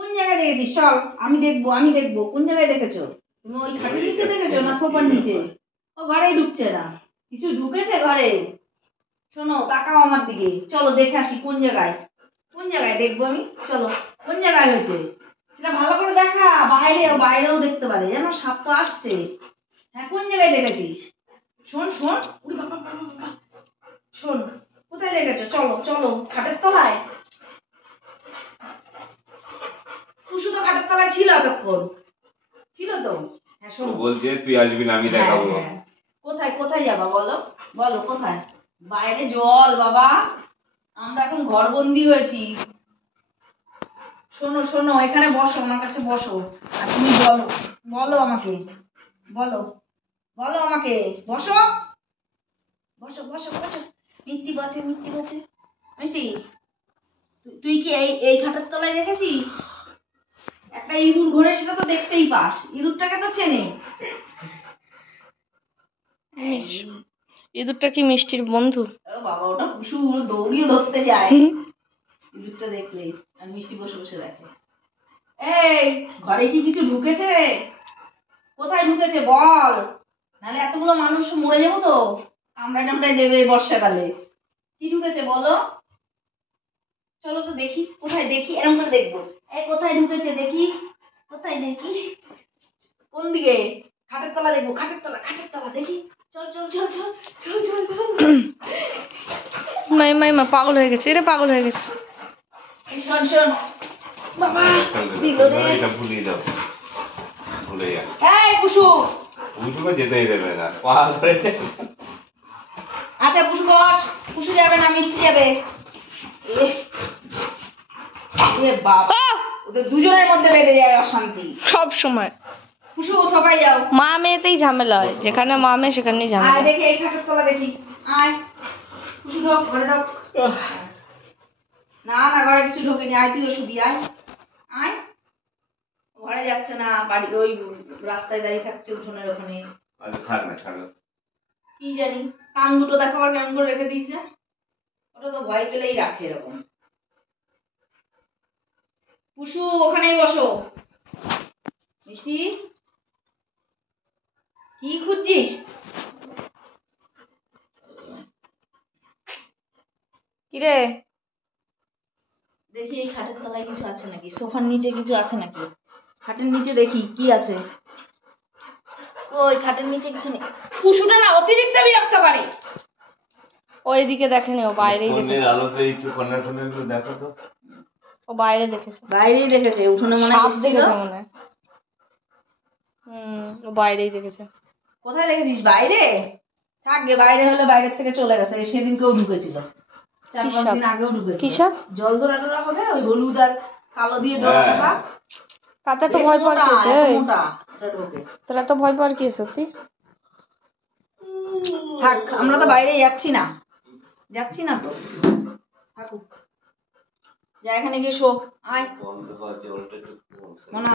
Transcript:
কোন জায়গায় দেখেছিস? চল আমি দেখবো কোন জায়গায় দেখেছো? তুমি ওই খাটের নিচে দেখেছো না সোফার নিচে? ও ঘরেই ঢুকছে না। কিছু ঢুকেছে ঘরে? শোনো, তাকাও আমার দিকে। চলো দেখে আসি কোন জায়গায় দেখবো আমি। চলো, কোন জায়গায় হয়েছে সেটা ভালো করে দেখা। বাইরেও দেখতে পারে, জানো সাপ তো আসছে। হ্যাঁ, কোন জায়গায় দেখেছিস? শোন শোন, উরি বাবা বাবা বাবা। শোন, কোথায় দেখেছো? চলো চলো, খাটের তলায়। কুসু তো খাটের তলায় ছিল এতক্ষণ, ছিল তো। হ্যাঁ শোন, বলছে তুই আসবি না, আমি দেখাবো। কোথায় কোথায় যাবা বলো, বলো কোথায়? বাইরে জল বাবা, আমরা এখন ঘরবন্দি হয়েছি। শোনো শোনো, এখানে বসো, আমার কাছে বসো। আর তুমি বলো, বলো আমাকে, বলো বলো আমাকে। বসো বসো বসো বসো। মিথ্যি বাজে মিষ্টি, তুই কি এই খাটের তলায় দেখেছিস একটা ইঁদুর ঘোরে? সেটা তো দেখতেই পাস, ইঁদুরটাকে তো চেনে। ইঁদুরটা কি মিষ্টির বন্ধু? ও বাবা, ওটা কুসু দৌড়িয়ে ধরতে যায় ইঁদুরটা দেখলে। আর মিষ্টি বসে বসে দেখে। এই ঘরে কি কিছু ঢুকেছে? কোথায় ঢুকেছে বল, নাহলে এতগুলো মানুষ মরে যাবো তো। কামড়ায় টামড়ায় দেবে বর্ষাকালে। কি ঢুকেছে বলো? চলো তো দেখি, কোথায় দেখি, এরকম করে দেখবো। এই কোথায় ঢুকেছে দেখি, কোথায় দেখি? কোন দিকে? খাটের তলা দেখবো, খাটের তলা দেখি। চল চল চল চল চল চল চল। মা পাগল হয়ে গেছে, এটা পাগল হয়ে গেছে। শোন শোন বাবা, দিল রে। এটা ভুলিয়ে দাও, ভুলে যা। এই পুষু, পুষুকে যেতেই দেবে না, পাল ধরেছে। আচ্ছা পুষু বস। পুষু যাবে না, মিষ্টি যাবে। এ বাবা, ওদের দুজনের মধ্যে বেঁধে যায় অশান্তি সব সময়। পুষু সবাই যাও। মা মেয়েতেই ঝামেলা হয়, যেখানে মা মেয়ে সেখানেই ঝামেলা। আয় দেখি এই খাটের তলা দেখি। আয় পুষু, ঢোক ঘরে ঢোক। না না, ঘরে কিছু ঢোকেনি। আয় তুইও শুবি, আয় আয়। ঘরে যাচ্ছে না, বাড়ি ওই রাস্তায় দাঁড়িয়ে থাকছে উঠোনের ওখানে। আচ্ছা থাক না, ছাড়ো। কি জানি, কান দুটো দেখো আর কেমন করে রেখে দিয়েছে। ওটা তো ভয় পেলেই রাখে এরকম। পুষু ওখানেই বসো। মিষ্টি, কি খুঁজছিস? কিরে, দেখি এই খাটের তলায় কিছু আছে নাকি, সোফার নিচে কিছু আছে নাকি। খাটের নিচে দেখি কি আছে। ওই খাটের নিচে কিছু নেই। পুষুটা না অতিরিক্ত বিরক্ত করে। ওইদিকে দেখেনি, ও বাইরেই ফোনের দেখেছে। আলোতে একটু কর্নার ফোনের একটু দেখো তো। ও বাইরে দেখেছে, বাইরেই দেখেছে, উঠোনে মনে হয় সাপ ছিল। দেখেছে মনে হয়। ও বাইরেই দেখেছে। কোথায় দেখেছিস? বাইরে? থাকবে, বাইরে হলে বাইরের থেকে চলে গেছে। সেদিনকেও ঢুকেছিল, 4-5 দিন আগেও ঢুকেছিল। কি সাপ? জল ধরা টরা হবে, ওই হলুদ আর কালো দিয়ে ডোরা টোরা। তাতে তো ভয় পাওয়ার কি আছে? তোরা তো ভয় পাওয়ার কি আছে সত্যি? থাক, আমরা তো বাইরে যাচ্ছি না তো, থাকুক। যা এখানে গিয়ে শো। আয়। বন্ধ হওয়ার জলটা একটু মনে